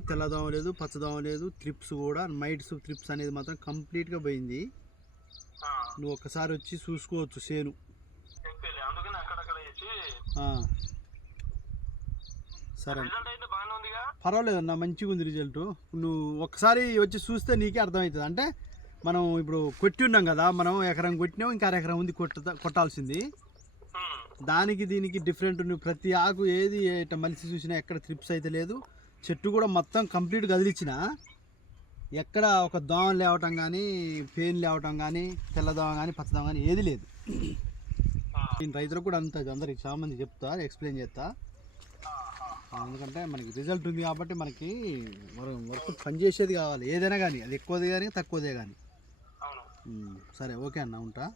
తెల్లదోమ లేదు పచ్చదోమ లేదు త్రిప్స్ కూడా మైట్స్ త్రిప్స్ అనేది మాత్రం కంప్లీట్గా పోయింది. నువ్వు ఒక్కసారి వచ్చి చూసుకోవచ్చు ఆ. సరే. పర్వాలేదు అన్న మంచిగా ఉంది రిజల్ట్ నువ్వు ఒకసారి వచ్చి చూస్తే నీకే అర్థమవుతుంది. అంటే మనం ఇప్పుడు కొట్టి ఉన్నాం కదా మనం ఎకరం కొట్టినాం ఇంకా ఎకరం ఉంది కొట్ట కొట్టాల్సింది. దానికి దీనికి డిఫరెంట్ నువ్వు ప్రతి ఆకు ఏది మలిసి చూసినా ఎక్కడ త్రిప్స్ అయితే లేదు. చెట్టు కూడా మొత్తం కంప్లీట్ కదిలిచ్చిన ఎక్కడ ఒక దోమ లేవటం కానీ పెయిన్ లేవటం కానీ తెల్లదోమ కానీ పచ్చదోమ కానీ ఏది లేదు. నేను రైతులకు కూడా అంత అందరికి చాలా మంది చెప్తా ఎక్స్ప్లెయిన్ చేస్తా. ఎందుకంటే మనకి రిజల్ట్ ఉంది కాబట్టి మనకి మనం వర్క్ పనిచేసేది కావాలి. ఏదైనా కానీ అది ఎక్కువది కానీ తక్కువదే కానీ సరే ఓకే అన్న ఉంటా.